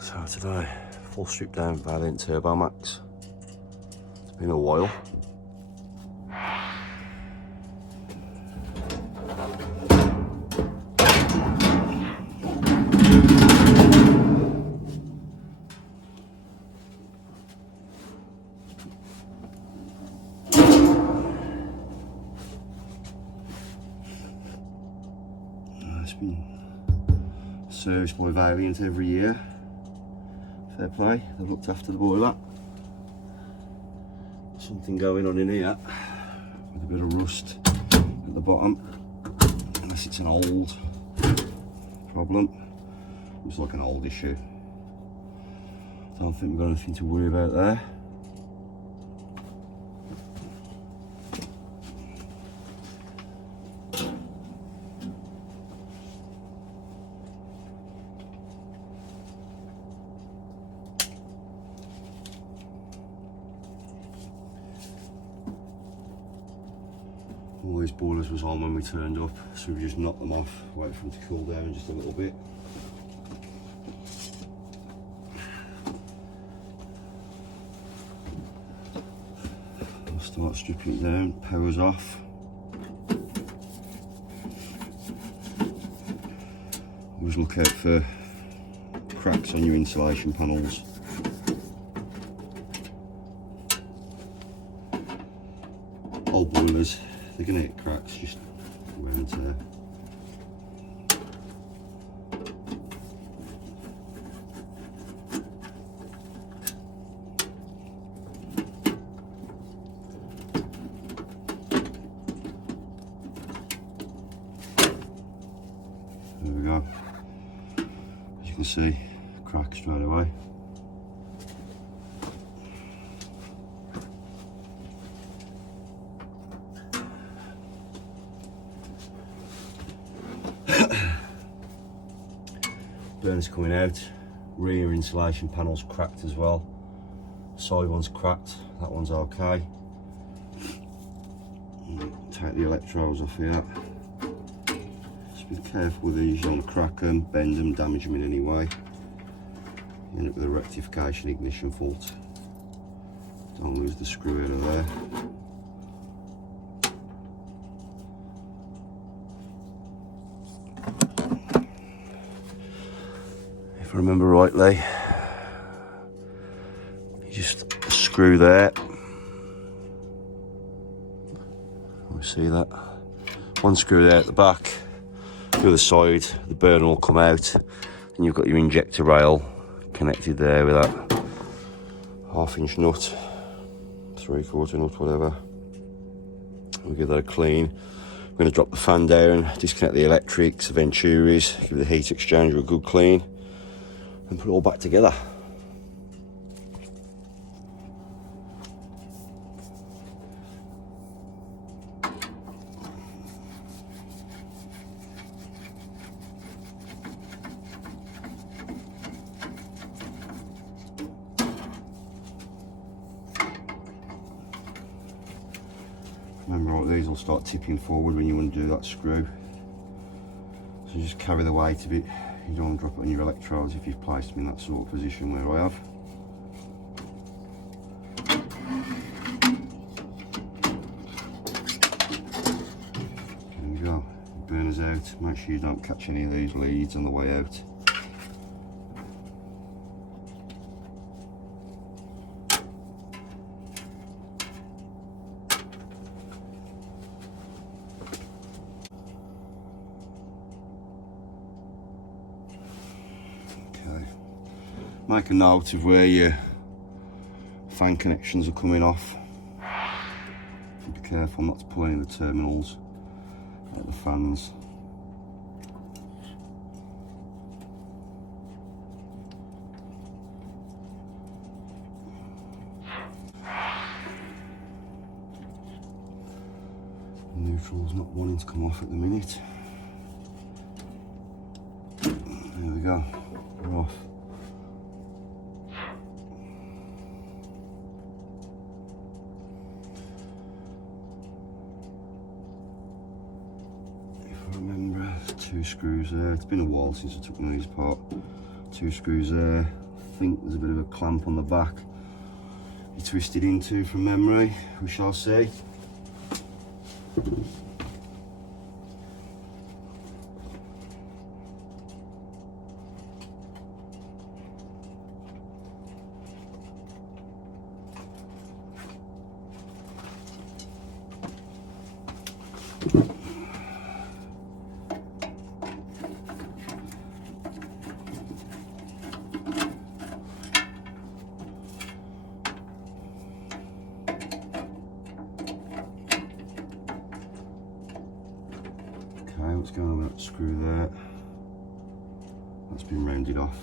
So today, full strip down Vaillant turbomax. It's been a while. It's been serviced by Vaillant every year. Fair play, they've looked after the boiler. Something going on in here with a bit of rust at the bottom, unless it's an old problem. Looks like an old issue. Don't think we've got anything to worry about there. All these boilers was on when we turned up, so we just knocked them off, wait for them to cool down just a little bit. I'll start stripping it down, power's off. Always look out for cracks on your insulation panels. Old boilers, they're going to hit cracks, just wear and tear. There we go. As you can see, crack straight away. Burners coming out, rear insulation panel's cracked as well, side one's cracked, that one's okay. Take the electrodes off here. Just be careful with these, you don't want to crack them, bend them, damage them in any way. You end up with a rectification ignition fault. Don't lose the screw out of there. If I remember rightly, you just screw there. We see that one screw there at the back, the other side, the burner will come out, and you've got your injector rail connected there with that 1/2 inch nut, 3/4 nut, whatever. We'll give that a clean. We're going to drop the fan down, disconnect the electrics, the venturis, give the heat exchanger a good clean, and put it all back together. Remember, all these will start tipping forward when you undo that screw. So just carry the weight of it. You don't want to drop it on your electrodes if you've placed them in that sort of position where I have. There we go. Burner's out. Make sure you don't catch any of these leads on the way out. Make a note of where your fan connections are coming off. Be careful not to pull any of the terminals at the fans. Neutral's not wanting to come off at the minute. There we go, we're off. Remember, 2 screws there. It's been a while since I took one of these apart. 2 screws there, think there's a bit of a clamp on the back you twist it into from memory, we shall see. Okay, what's going on with that screw there? That's been rounded off.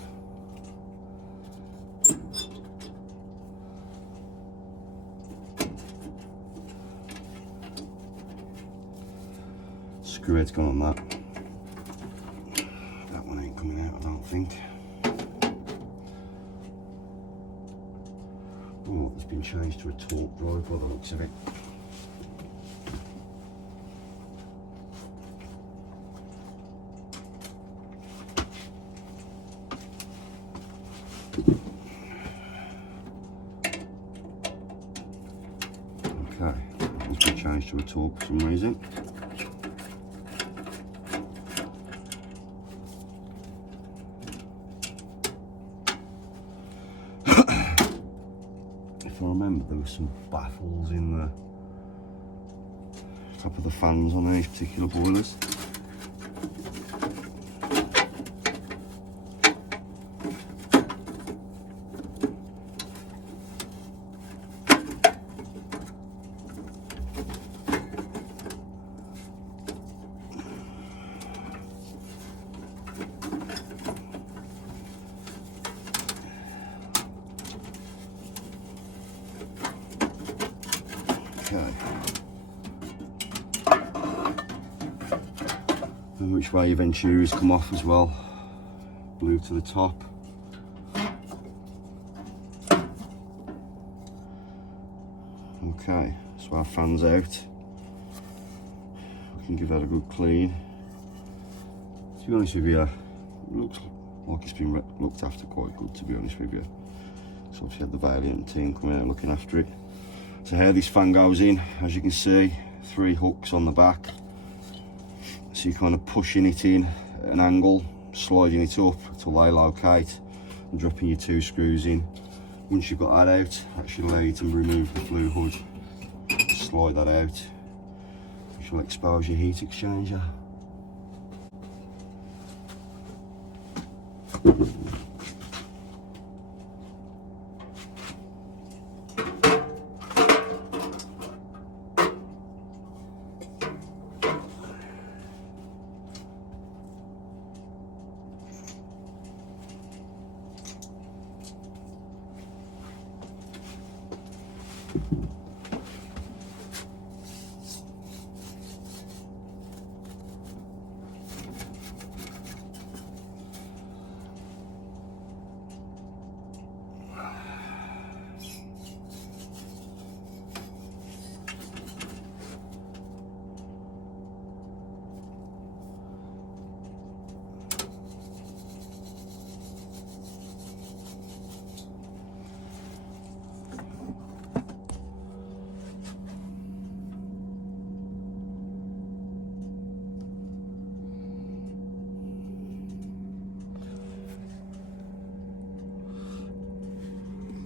Screw head's gone on that. That one ain't coming out, I don't think. Oh, it's been changed to a torque drive by the looks of it. Okay, it's been changed to a torque for some reason. If I remember, there were some baffles in the top of the fans on these particular boilers. Okay. And which way your Venturas come off as well. Blue to the top. Okay, so our fan's out. We can give that a good clean. To be honest with you, it looks like it's been looked after quite good, to be honest with you. So obviously had the Vaillant team coming out looking after it. So here this fan goes in, as you can see, 3 hooks on the back. So you're kind of pushing it in at an angle, sliding it up till they locate, and dropping your 2 screws in. Once you've got that out, that should allow you to remove the flue hood, slide that out, which will expose your heat exchanger.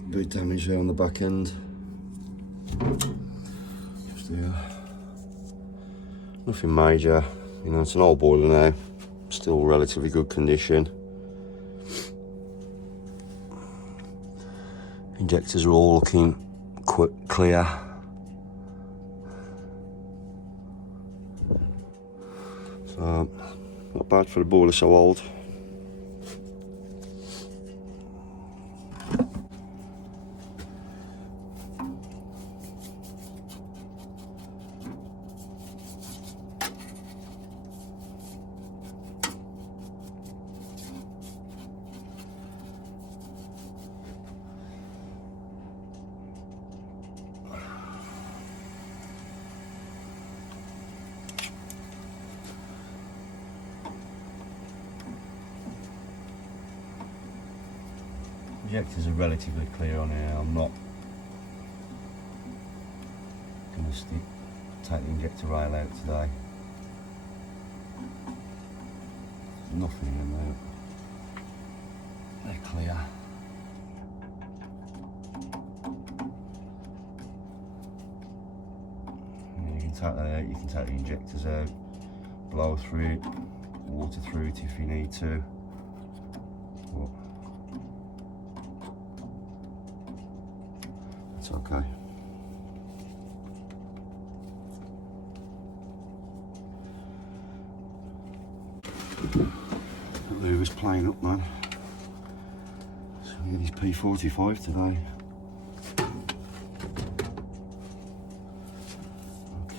Bit of damage there on the back end. Just there. Nothing major, you know, it's an old boiler now, still relatively good condition. Injectors are all looking clear. So, not bad for a boiler so old. injectors are relatively clear on here. I'm not going to take the injector rail out today. There's nothing in them out. They're clear. You can take that out, you can take the injectors out, blow through it, water through it if you need to. But it's okay. That Hoover's playing up, man. So we get his P45 today.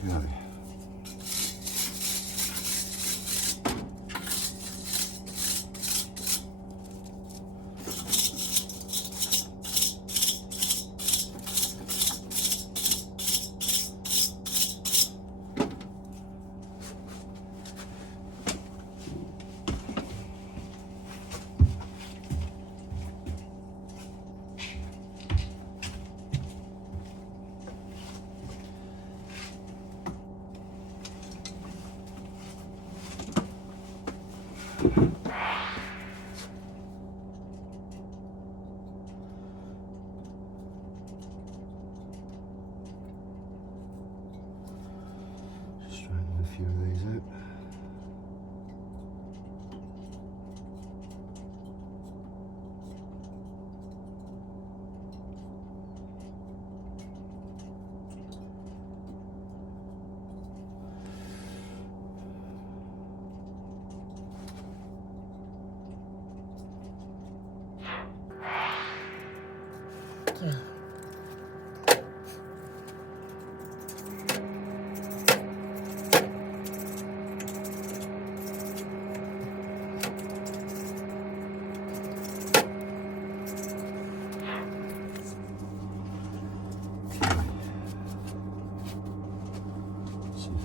Okay. Straighten a few of these out.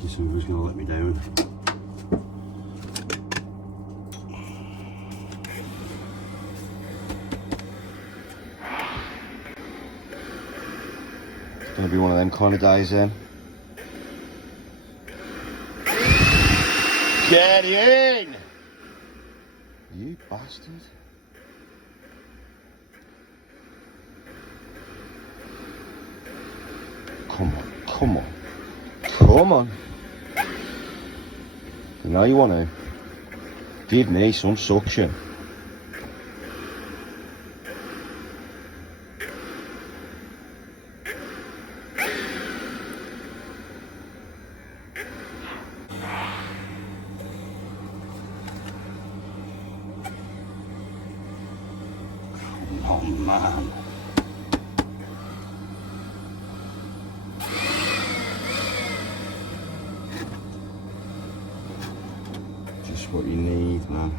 This Hoover's going to let me down. It's going to be one of them kind of days then. Get in! You bastard. Come on, come on, come on. You know you want to. Give me some suction. Come on, man. What you need, man.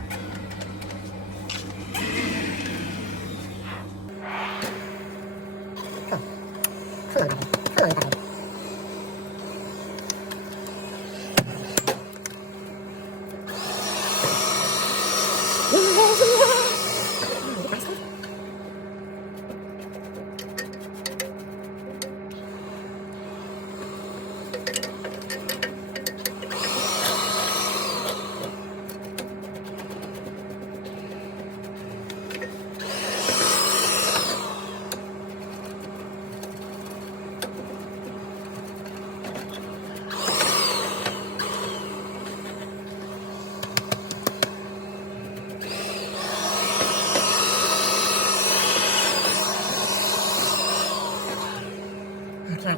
Okay.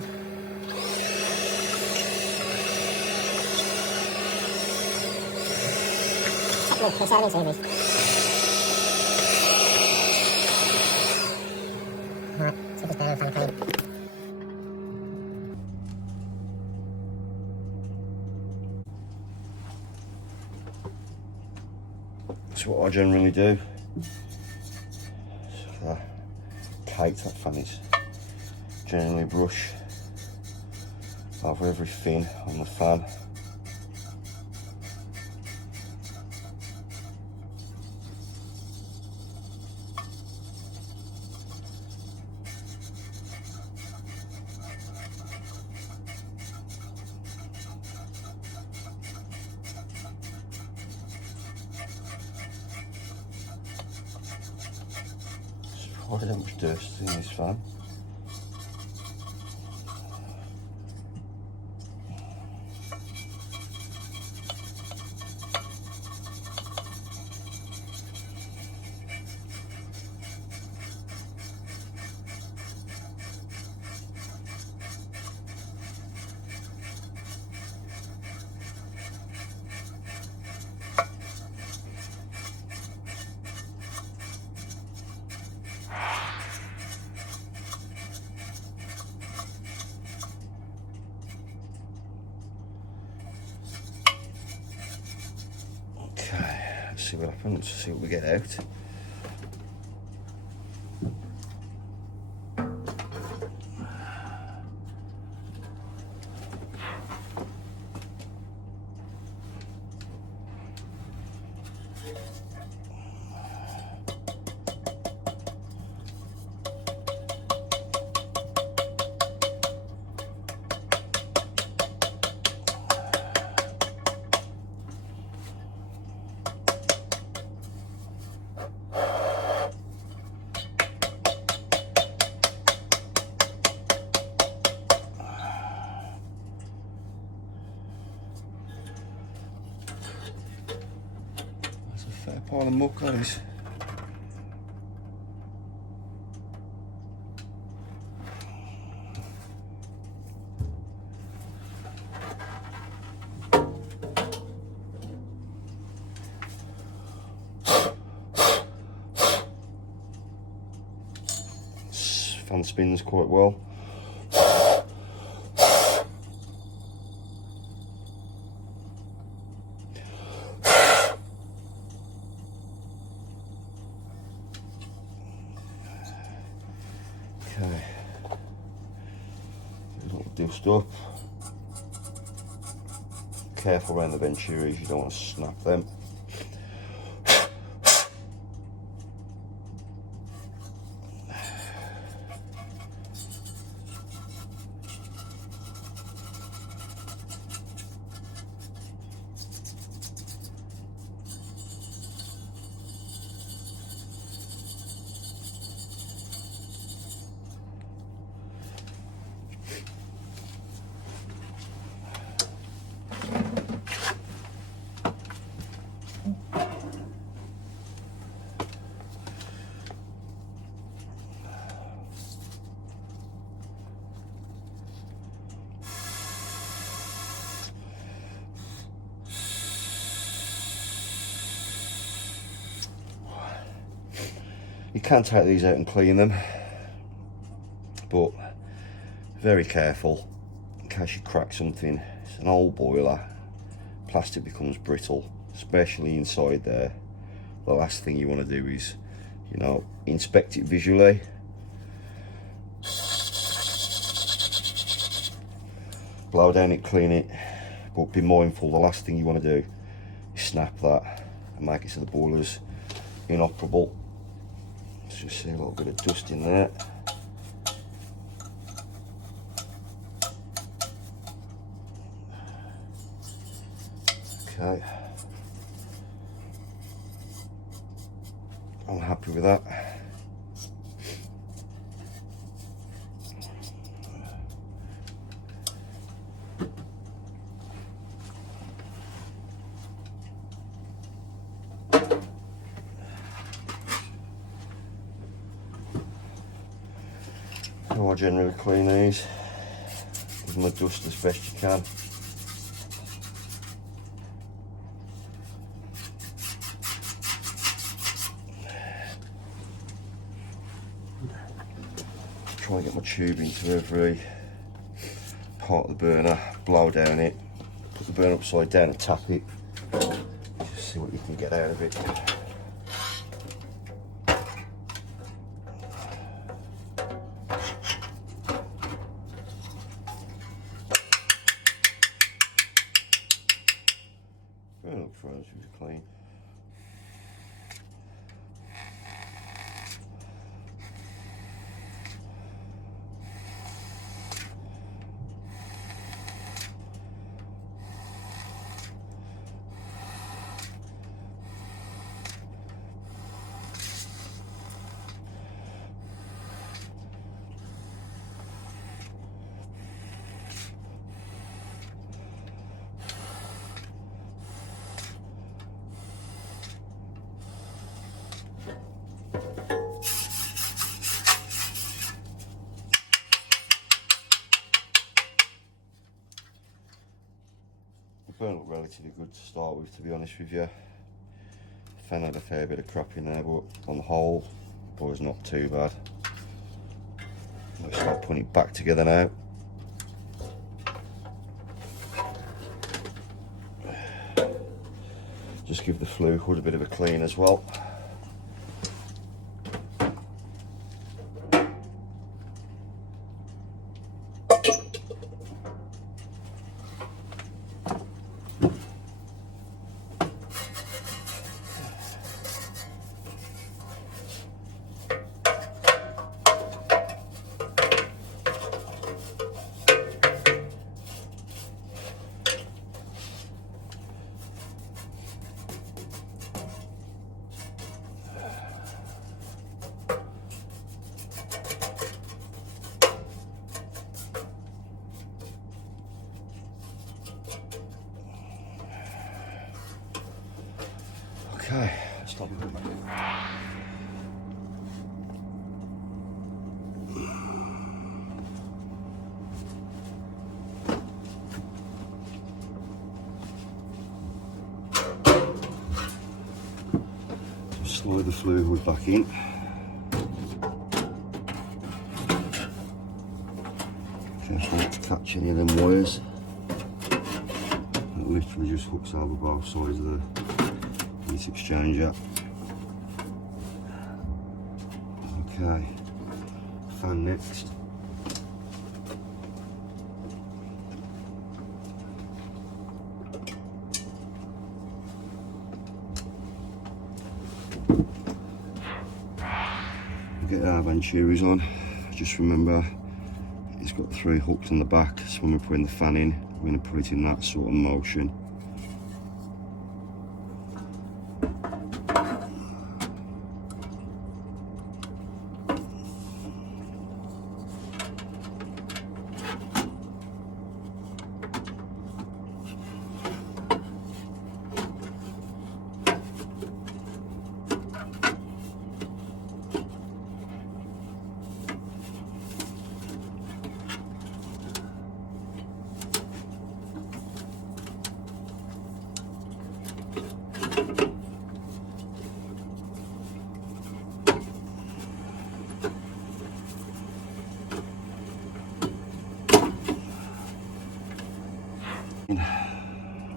Look, the serving series. Alright, so just down and clean. That's what I generally do. So cake that fan is generally brush over every fin on the fan. quite that much dust in this fan. See what happens, see what we get out. Fair pile of muck, that is. This fan spins quite well. Okay, a little dust up. Careful around the venturis, you don't want to snap them. You can take these out and clean them, but very careful in case you crack something. It's an old boiler, plastic becomes brittle, especially inside there. The last thing you want to do is, you know, inspect it visually. Blow down it, clean it, but be mindful, the last thing you want to do is snap that and make it so the boiler's inoperable. Just see a little bit of dust in there. Okay, I'm happy with that. I generally clean these, give them a dust as best you can. Try and get my tube into every part of the burner, blow down it, put the burner upside down and tap it, just see what you can get out of it. Clean. The burn looked relatively good to start with, to be honest with you. Fan had a fair bit of crap in there, but on the whole, it was not too bad. Let's start putting it back together now. Just give the flue hood a bit of a clean as well. Okay, stop it. Slide the flue hood back in. Careful not to catch any of them wires. It literally just hooks over both sides of the heat exchanger. Okay, fan next. Get our ventures on. Just remember it's got 3 hooks on the back, so when we're putting the fan in, we're going to put it in that sort of motion.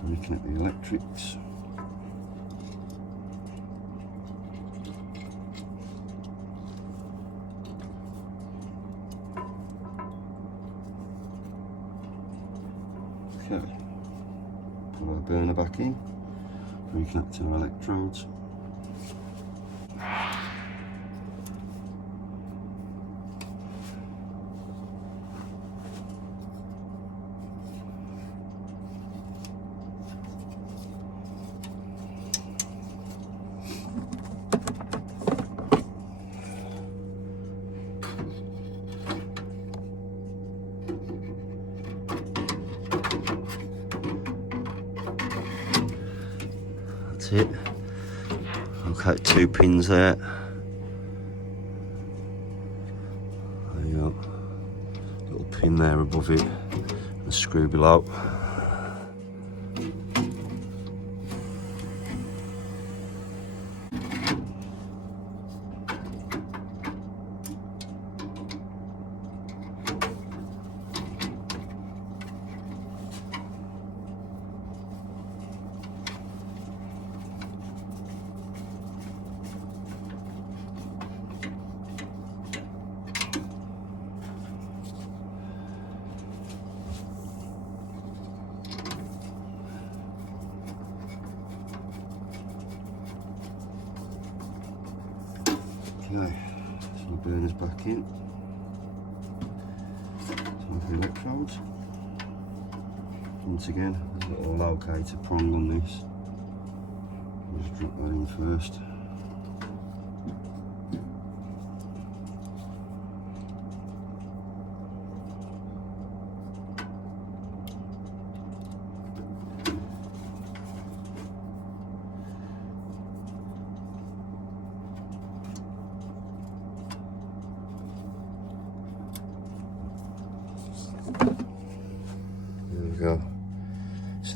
Looking at the electrics. Okay, put our burner back in, reconnect our electrodes. That's it. Okay, 2 pins there. There you go. Little pin there above it, and a screw below. Okay, so the burner's back in. Time for the electrodes. Once again, there's a little locator prong on this. I'll just drop that in first.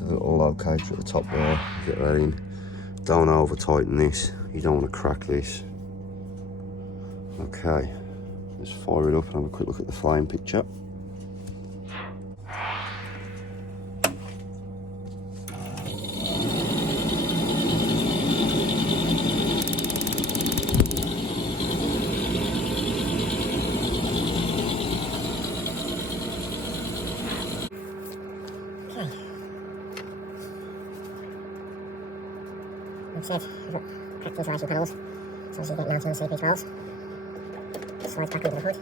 to the little locator at the top there. Get that in. Don't over tighten this. You don't want to crack this. Okay, let's fire it up and have a quick look at the flame picture. Like I said, I've got cracked insulation panels, so obviously you get mounted on CP12s. Slides back under the hood.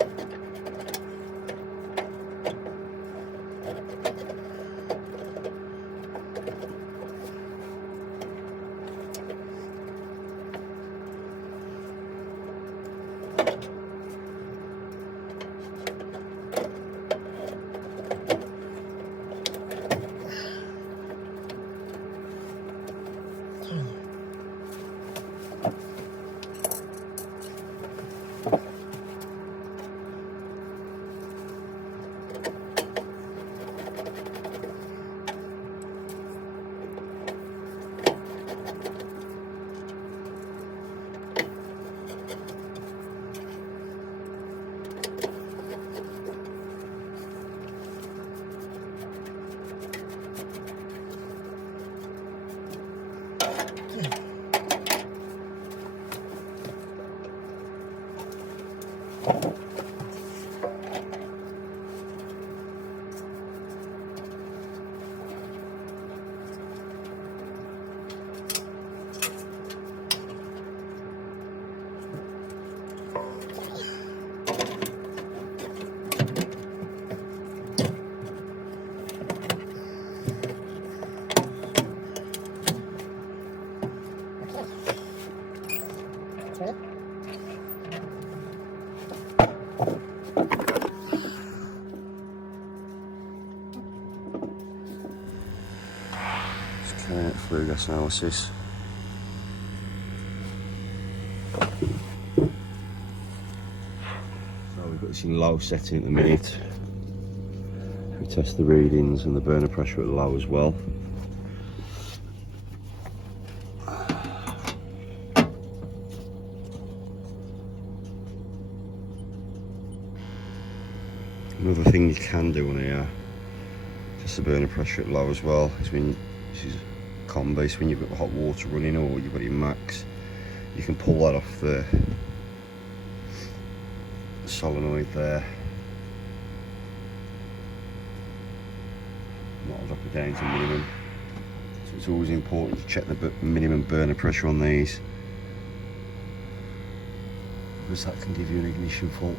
Carrying out flue gas analysis. So we've got this in low setting at the minute. We test the readings and the burner pressure at low as well. Another thing you can do on here, test the burner pressure at low as well, is when this is combi, so when you've got hot water running or you've got your max, you can pull that off the solenoid there. That'll drop it down to minimum. So it's always important to check the minimum burner pressure on these, because that can give you an ignition fault.